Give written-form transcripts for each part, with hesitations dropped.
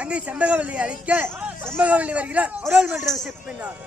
தங்கை செம்பகவல்லி அழைக்க செம்பகவல்லி வருகிறார். அவரால் மன்ற பின்னார்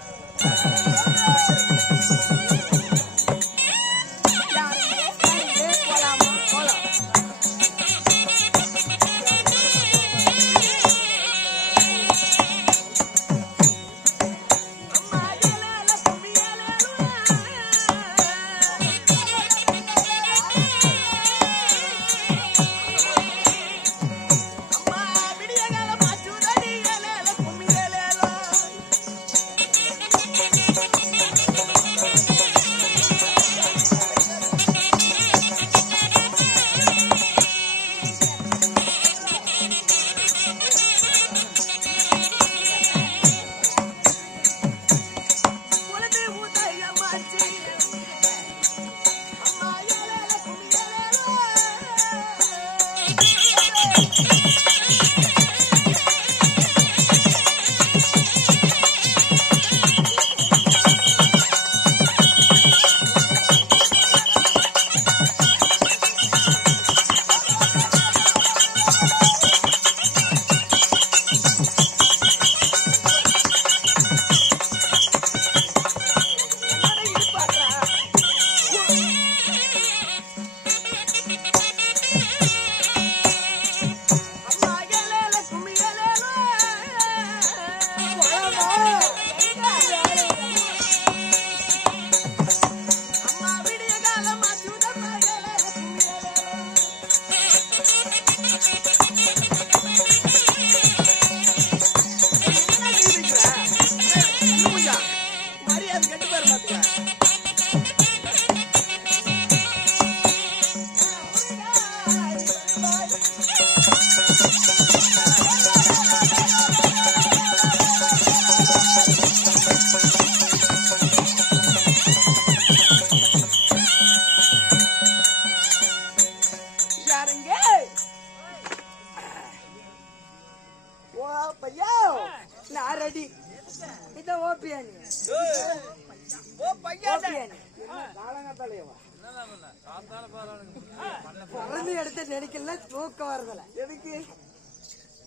நடிக்கல தூக்கம் வரதுல எதுக்கு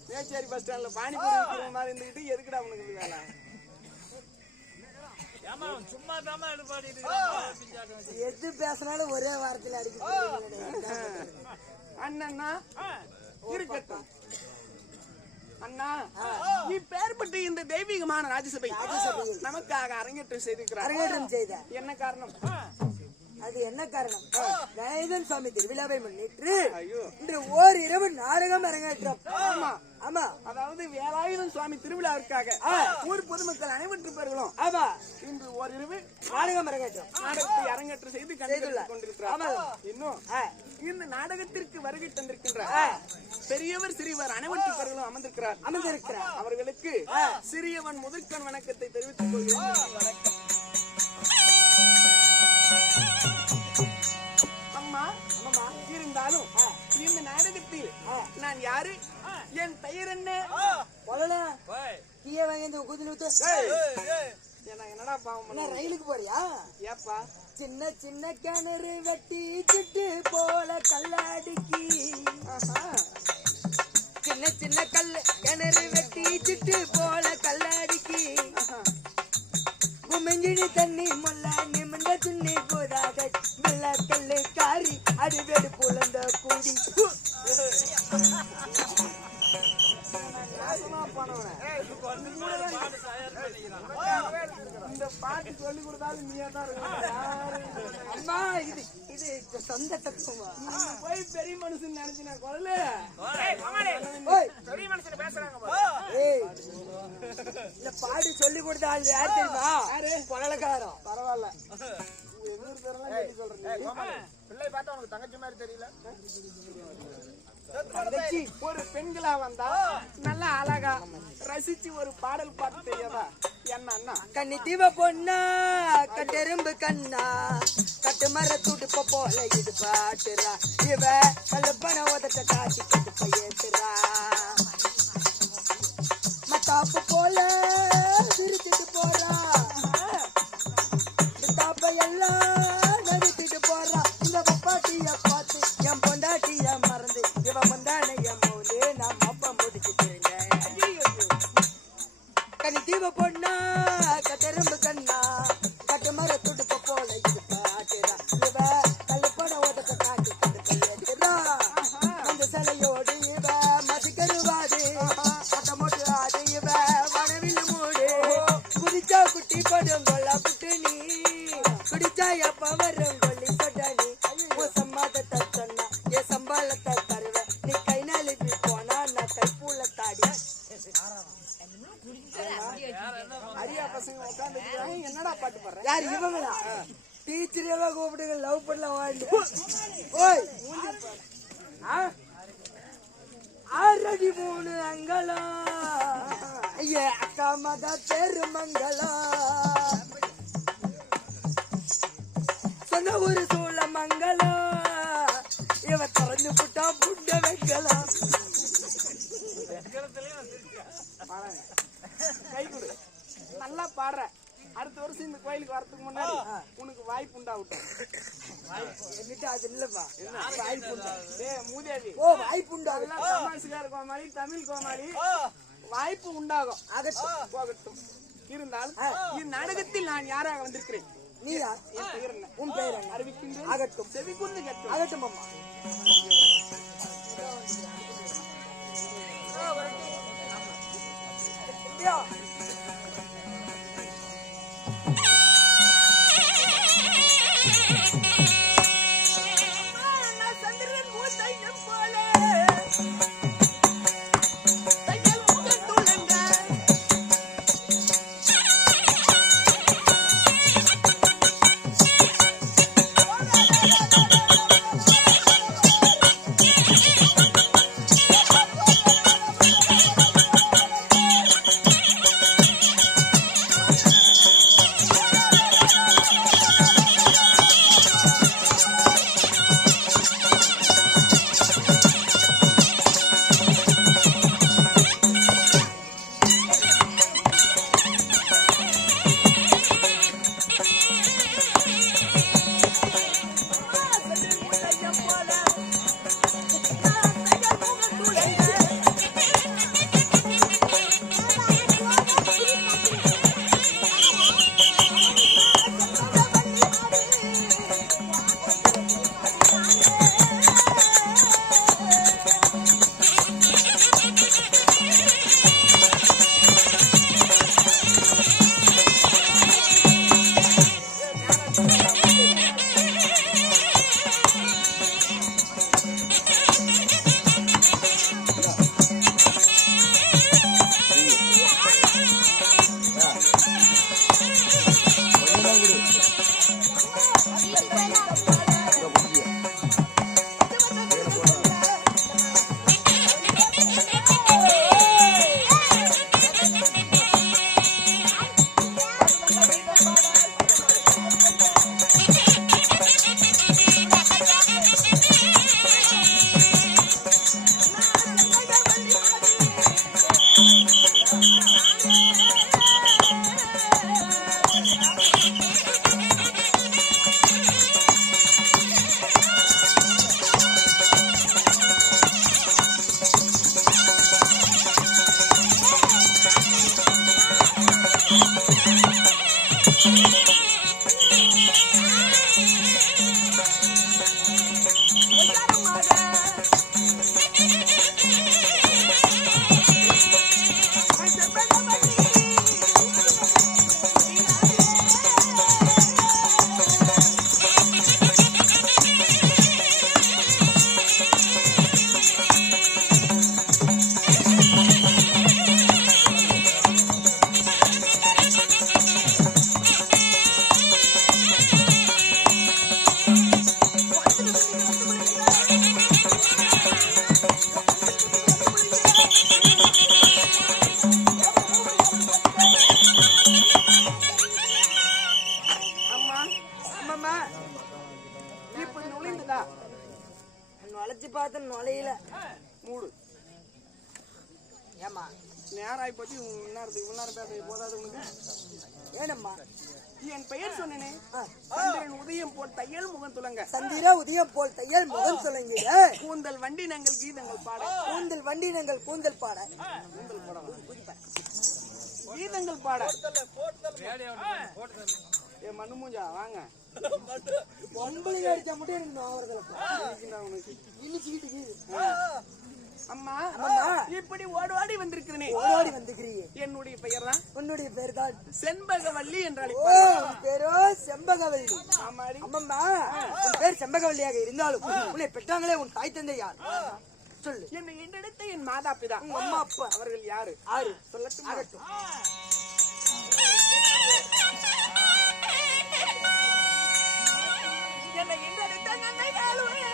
மேச்சேரி பஸ் ஸ்டாண்ட்ல பானிபூரி விக்கிற மாதிரி இருந்துட்டு எதுக்குடா உனக்கு வேலை? எது பேசினாலும் ஒரே வாரத்தில் அடிக்க அண்ணா இருக்கட்டும். அண்ணா நீ பேர்பட்டு இந்த தெய்வீகமான ராஜ்யசபை நமக்காக அரங்கேற்றம் செய்திருக்கிறார். அரங்கேற்றம் செய்த என்ன காரணம்? அது என்ன காரணம்? கணேசன் சுவாமி திருவிழாவை முன்னிட்டு இன்று ஓர் இரவு நாடகம் அரங்கேற்றம். ஆமா ஆமா, அதாவது வேலாயுதம் சுவாமி திருவிழாவிற்காக ஊர் பொதுமக்கள் அனைவரும் பேர்களும் ஆமா இன்று ஓர் இரவு நாடகம் அரங்கேற்றம் நாடகத்தை அரங்கேற்றம் செய்து கொண்டிருக்கிறார். இன்னும் இந்த நாடகத்திற்கு வருகை தந்திருக்கின்ற பெரியவர் சிறியவர் அனைவரும் பேர்களும் அமர்ந்திருக்கிறார். அவர்களுக்கு சிறியவன் முதற்கண் வணக்கத்தை தெரிவித்துக் கொள்கிறேன். இருந்தாலும் இந்த நாடகத்தில் நான் யாரு, என் பெயர் என்ன? என்னடா பாவம், ரயிலுக்கு போறியா? ஏப்பா சின்ன சின்ன கிணறு வெட்டி சிட்டு போல கல்லாடிக்கு சின்ன சின்ன கிணறு வெட்டி சிட்டு போல கல்லாடிக்கு குமிஞ்சினி தண்ணி முல்ல நிமிந்த துண்ணி போதாக வெள்ள கல்லு காரி அடிவேடு புலந்த கூடி இந்த பாட்டு சொல்லி கொடுத்தாலும் நீயா தான் அம்மா. இது சொந்த தத்துவமா? போய் பெரிய மனுஷன் நினைச்சினா குரல் இந்த பாட்டு சொல்லி கொடுத்த ஆள் யார் தெரியுமா? குரலக்காரம். பரவாயில்ல, பிள்ளை பார்த்தா உனக்கு தங்கச்சி மாதிரி தெரியல. தங்கச்சி ஒரு பெண்களா வந்தா நல்லா அழகா ரசிச்சு ஒரு பாடல் பாட்டு தெரியாதா? என்ன அண்ணா கண்ணி தீவ பொண்ணா கட்டெரும்பு கண்ணா கட்டு மர துடுப்ப போல இது பாட்டுறா இவ கல்பன உதட்ட காட்டி கட்டு ஏத்துறா மத்தாப்பு போல விரிச்சிட்டு போறா தாப்ப எல்லாம் நடிச்சிட்டு போறா. இந்த பாட்டிய பார்த்து என் பொண்டாட்டிய மறந்து இவ வந்தானே என் மௌலே நான் அப்ப முடிச்சுட்டு இருந்தேன். யார் இவங்களா? டீச்சரே கூப்பிடுங்க, லவ் பண்ணல வாண்டு. ஓய் ஆரடி மூணு அங்கலம் ஐயா அக்கா மத பெருமங்கலம் சொன்ன ஒரு சூழ மங்கலம் இவ திறந்து புட்டா புண்ட வைக்கலாம். கை கொடு, நல்லா பாடுற. அடுத்த வருஷம் இந்த கோயிலுக்கு வரதுக்கு முன்னாடி உனக்கு வாய்ப்பு உண்டாகட்டும். அது இல்லப்பா, வாய்ப்பு உண்டா? மூதேவி, ஓ வாய்ப்பு உண்டாகும். தமாசுகார கோமாளி, தமிழ் கோமாளி, வாய்ப்பு உண்டாகும். போகட்டும். இருந்தாலும் இந்நாடகத்தில் நான் யாராக வந்திருக்கிறேன்? நீயா? என் பெயர் என்ன? உன் பெயர் என்ன? அறிவிக்கின்றேன். ஆகட்டும், செவி கூர்ந்து கேட்கும். ஆகட்டும் அம்மா. வளைச்சு பார்த்து நுழையில மூடு. ஏமா நேரம் ஆகி போச்சு. இவ்வளவு பேச போதாது உனக்கு? ஏனம்மா என் பெயர் சொன்னேனே, சந்திரன் உதயம் போல் தையல் முகம் துலங்க. சந்திர உதயம் போல் தையல் முகம் துலங்கிட. கூந்தல் வண்டி நாங்கள் கீதங்கள் பாட. கூந்தல் வண்டி நாங்கள் கூந்தல் பாட. கூந்தல் பாட கீதங்கள் பாட. ஏ மண்ணு மூஞ்சா வாங்க. பொம்பளை அடிச்சா மட்டும் எனக்கு உனக்கு இனிச்சுக்கிட்டு. அம்மா இப்படி ஓடி வந்திருக்கிறேனே. ஓடி வந்திருக்கிறீங்க. என்னுடைய பெயர் தான். உன்னுடைய பேர் தான் செண்பகவல்லி என்றால் பேரோ செம்பகவல்லி. அம்மம்மா உன் பேர் செம்பகவல்லியாக இருந்தாலும் உன்னை பெற்றாங்களே உன் தாய் தந்தை யார் சொல்லு. என்னை என்றெடுத்த என் மாதா பிதா உங்க அம்மா அப்பா அவர்கள் யாரு சொல்லட்டும். ஆகட்டும். என்னை இன்றெடுத்த நன்மை நாளுவே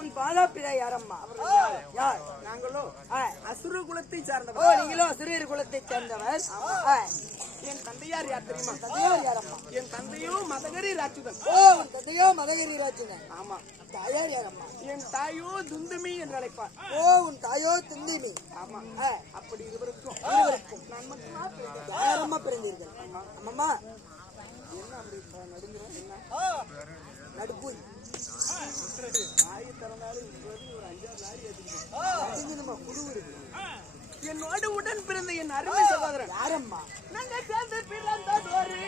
உன் மாதாபிதா யாரம்மா? யார்? நாங்களோ அசுர குலத்தை ஓ, சார்ந்தவர். நீங்களும் அசுரர் குலத்தை சேர்ந்தவர். என் தந்தையார் யார் தெரியுமா? தந்தையார் யாரம்மா? என் தந்தையோ மதகரி ராட்சுதன். ஓ, உன் தந்தையோ மதகிரி ராஜன். ஆமா. தாயார் யாரம்மா? என் தாயோ துந்துமி என்று அழைப்பார். ஓ, உன் தாயோ துந்திமி. ஆமா. அப்படி இருவருக்கும் நான் மட்டுமா பிறந்தேன். யாரம்மா பிறந்தீர்கள்? அம்மம்மா என்ன அப்படி நடுங்குறோம்? என்ன நடுப்பூர் நாய் திறந்தாலும் ஒரு 5-6 நாய் ஏற்றிருக்கோம். நம்ம குழு இருக்கு. என்னோடு உடன் பிறந்த என் அருமை சகோதரன் யாரம்மா? நாங்க சேர்ந்து பிறந்ததொரு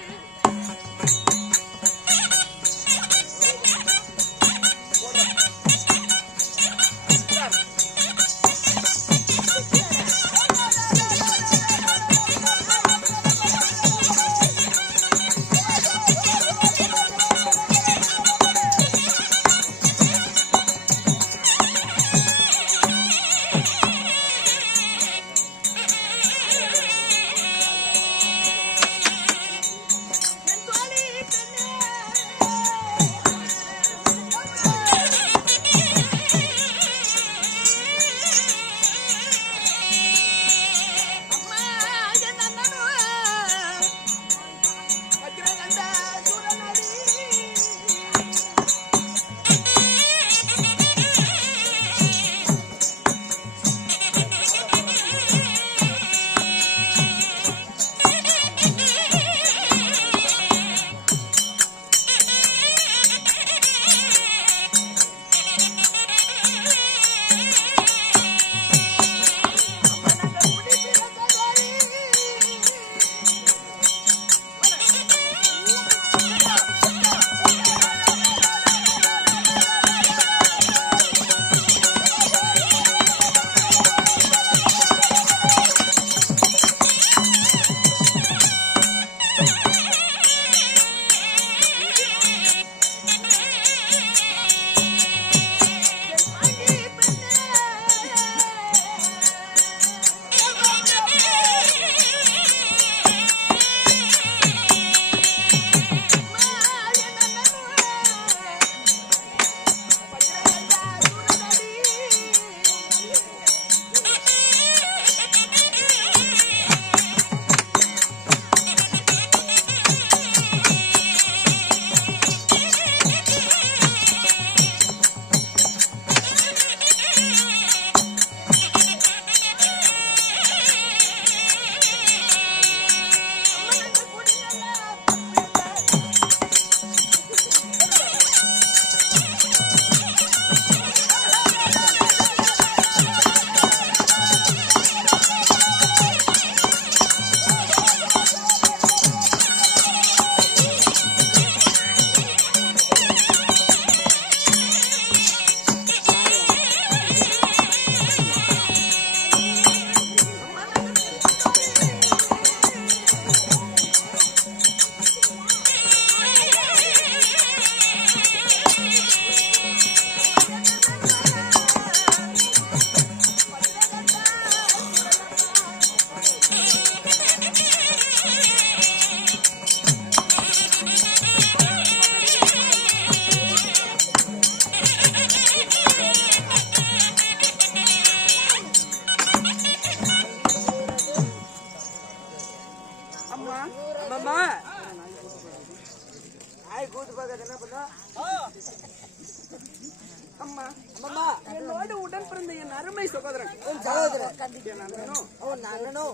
அம்மம்மா என்னோடு உடன் பிறந்த என் அருமை சகோதரன் உன் சகோதரன் என் அண்ணனும் உன் அண்ணனோ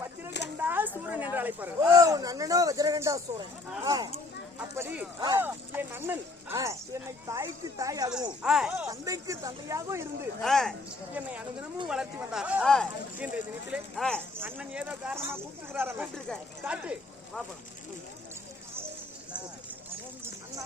வஜ்ரகண்டா சூரன் என்று அழைப்பார்கள். ஓ உன் அண்ணனோ வஜ்ரகண்டா சூரன் அப்படி என் அண்ணன் என்னை தாய்க்கு தாயாகவும் தந்தைக்கு தந்தையாகவும் இருந்து என்னை அனுதினமும் வளர்த்தி வந்தார். இன்றைய தினத்திலே அண்ணன் ஏதோ காரணமா கூப்பிட்டுருக்க காட்டு பாப்போம். அண்ணா